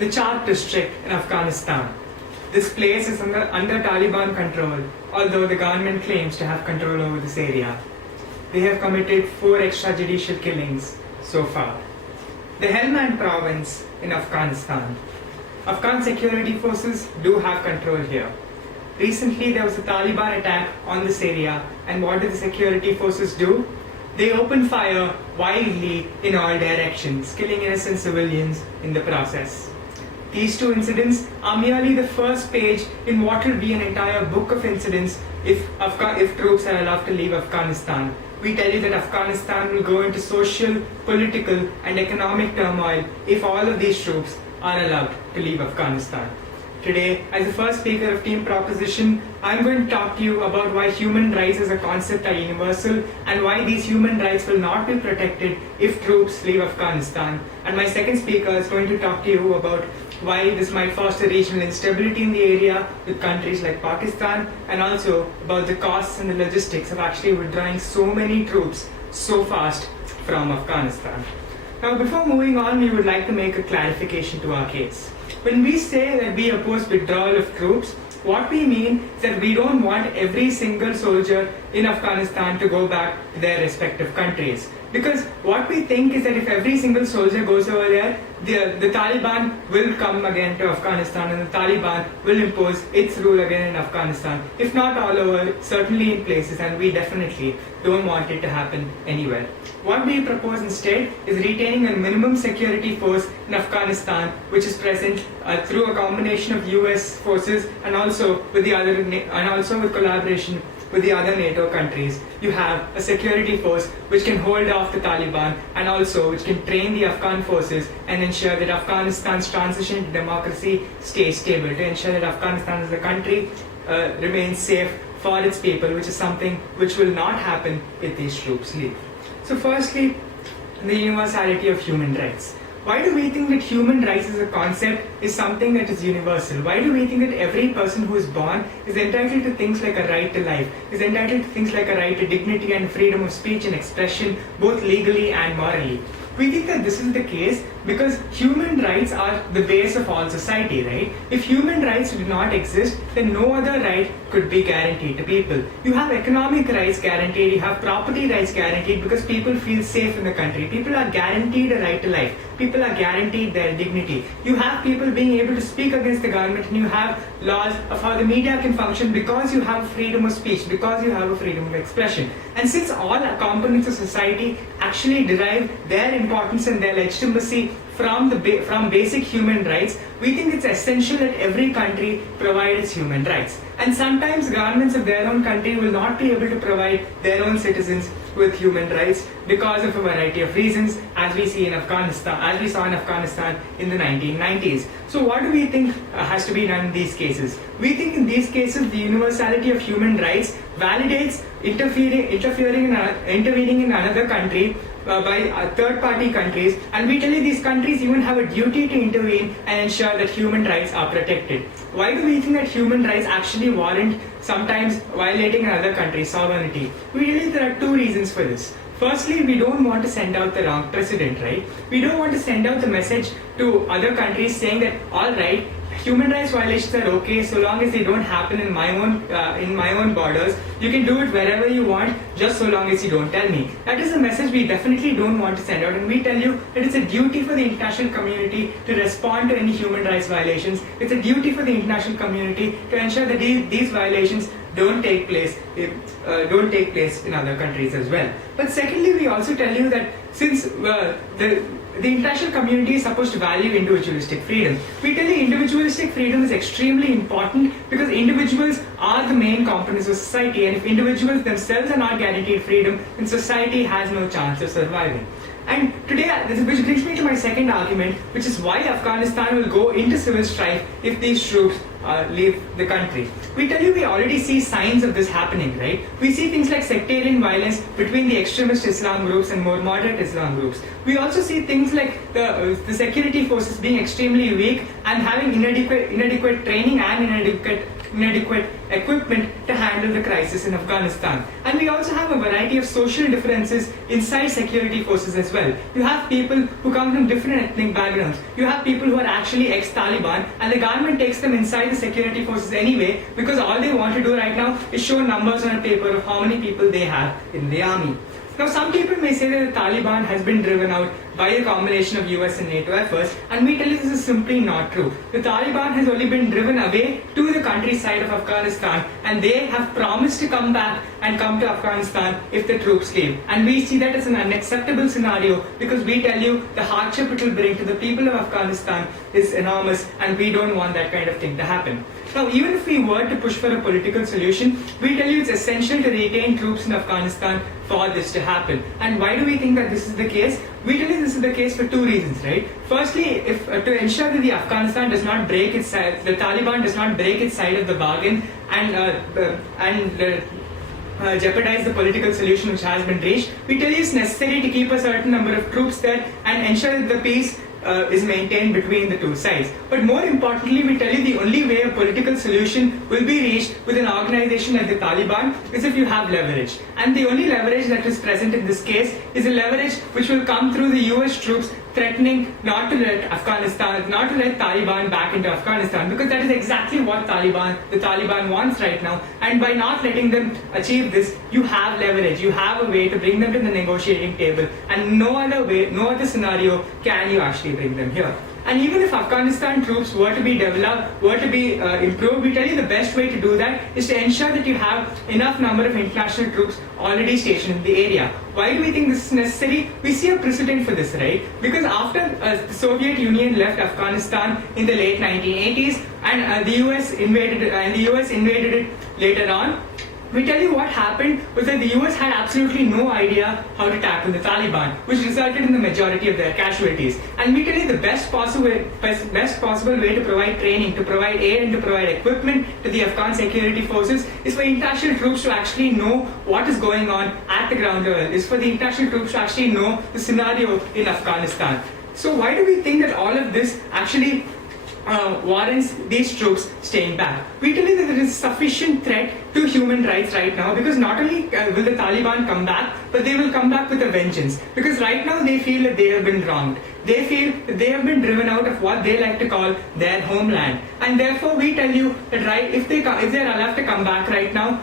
the Chat district in Afghanistan. This place is under Taliban control, although the government claims to have control over this area. They have committed 4 extrajudicial killings so far. The Helmand province in Afghanistan. Afghan security forces do have control here. Recently there was a Taliban attack on this area, and what did the security forces do? They opened fire wildly in all directions, killing innocent civilians in the process. These 2 incidents are merely the first page in what will be an entire book of incidents if troops are allowed to leave Afghanistan. We tell you that Afghanistan will go into social, political and economic turmoil if all of these troops are allowed to leave Afghanistan. Today, as the first speaker of Team Proposition, I'm going to talk to you about why human rights as a concept are universal and why these human rights will not be protected if troops leave Afghanistan. And my second speaker is going to talk to you about why this might foster regional instability in the area with countries like Pakistan, and also about the costs and the logistics of actually withdrawing so many troops so fast from Afghanistan. Now, before moving on, we would like to make a clarification to our case. When we say that we oppose withdrawal of troops, what we mean is that we don't want every single soldier in Afghanistan to go back to their respective countries. Because what we think is that if every single soldier goes over there, the Taliban will come again to Afghanistan and the Taliban will impose its rule again in Afghanistan. If not all over, certainly in places, and we definitely don't want it to happen anywhere. What we propose instead is retaining a minimum security force in Afghanistan, which is present through a combination of US forces and also with collaboration with the other NATO countries. You have a security force which can hold off the Taliban and also which can train the Afghan forces and ensure that Afghanistan's transition to democracy stays stable, to ensure that Afghanistan as a country remains safe for its people, which is something which will not happen if these troops leave. So firstly, the universality of human rights. Why do we think that human rights as a concept is something that is universal? Why do we think that every person who is born is entitled to things like a right to life, is entitled to things like a right to dignity and freedom of speech and expression, both legally and morally? We think that this is the case because human rights are the base of all society, right? If human rights do not exist, then no other right could be guaranteed to people. You have economic rights guaranteed, you have property rights guaranteed because people feel safe in the country. People are guaranteed a right to life. People are guaranteed their dignity. You have people being able to speak against the government, and you have laws of how the media can function because you have freedom of speech, because you have a freedom of expression. And since all components of society actually derive their importance and their legitimacy from basic human rights, we think it's essential that every country provide its human rights. And sometimes governments of their own country will not be able to provide their own citizens with human rights because of a variety of reasons, as we saw in Afghanistan in the 1990s. So what do we think has to be done in these cases? We think in these cases the universality of human rights validates intervening in another country by third-party countries, and we tell you these countries even have a duty to intervene and ensure that human rights are protected. Why do we think that human rights actually warrant sometimes violating another country's sovereignty? We believe there are 2 reasons for this. Firstly, we don't want to send out the wrong precedent, right? We don't want to send out the message to other countries saying that, all right, human rights violations are okay so long as they don't happen in my own borders. You can do it wherever you want, just so long as you don't tell me. That is a message we definitely don't want to send out, and we tell you that it's a duty for the international community to respond to any human rights violations. It's a duty for the international community to ensure that these violations don't take place in other countries as well. But secondly, we also tell you that since the international community is supposed to value individualistic freedom, we tell you individualistic freedom is extremely important because individuals are the main components of society, and if individuals themselves are not guaranteed freedom, then society has no chance of surviving. And today, which brings me to my second argument, which is why Afghanistan will go into civil strife if these troops leave the country. We tell you we already see signs of this happening, right? We see things like sectarian violence between the extremist Islam groups and more moderate Islam groups. We also see things like the security forces being extremely weak and having inadequate training and inadequate inadequate equipment to handle the crisis in Afghanistan. And we also have a variety of social differences inside security forces as well. You have people who come from different ethnic backgrounds. You have people who are actually ex-Taliban, and the government takes them inside the security forces anyway, because all they want to do right now is show numbers on a paper of how many people they have in the army. Now, some people may say that the Taliban has been driven out by a combination of US and NATO efforts, and we tell you this is simply not true. The Taliban has only been driven away to the countryside of Afghanistan, and they have promised to come back and come to Afghanistan if the troops leave. And we see that as an unacceptable scenario, because we tell you the hardship it will bring to the people of Afghanistan is enormous, and we don't want that kind of thing to happen. Now, even if we were to push for a political solution, we tell you it's essential to retain troops in Afghanistan for this to happen. And why do we think that this is the case? We tell you this is the case for two reasons, right? Firstly, if to ensure that the Afghanistan does not break its side, the Taliban does not break its side of the bargain and jeopardize the political solution which has been reached, we tell you it's necessary to keep a certain number of troops there and ensure that the peace is maintained between the two sides. But more importantly, we tell you the only way a political solution will be reached with an organization like the Taliban is if you have leverage. And the only leverage that is present in this case is a leverage which will come through the US troops threatening not to let Taliban back into Afghanistan, because that is exactly what the Taliban wants right now. And by not letting them achieve this, you have leverage, you have a way to bring them to the negotiating table, and no other way, no other scenario can you actually bring them here. And even if Afghanistan troops were to be developed, were to be improved, we tell you the best way to do that is to ensure that you have enough number of international troops already stationed in the area. Why do we think this is necessary? We see a precedent for this, right? Because after the Soviet Union left Afghanistan in the late 1980s, and the US invaded it later on, we tell you what happened was that the US had absolutely no idea how to tackle the Taliban, which resulted in the majority of their casualties. And we tell you the best possible way to provide training, to provide aid, and to provide equipment to the Afghan security forces is for international troops to actually know what is going on at the ground level, is for the international troops to actually know the scenario in Afghanistan. So why do we think that all of this actually warrants these troops staying back? We tell you that there is sufficient threat to human rights right now, because not only will the Taliban come back, but they will come back with a vengeance. Because right now they feel that they have been wronged. They feel that they have been driven out of what they like to call their homeland. And therefore we tell you that if they are allowed to come back right now,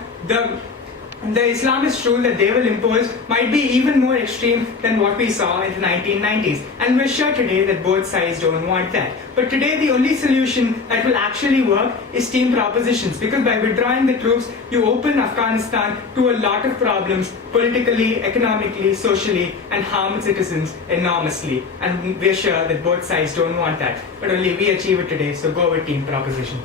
the Islamist rule that they will impose might be even more extreme than what we saw in the 1990s. And we're sure today that both sides don't want that. But today the only solution that will actually work is team propositions, because by withdrawing the troops, you open Afghanistan to a lot of problems politically, economically, socially, and harm citizens enormously. And we're sure that both sides don't want that. But only we achieve it today, so go with team propositions.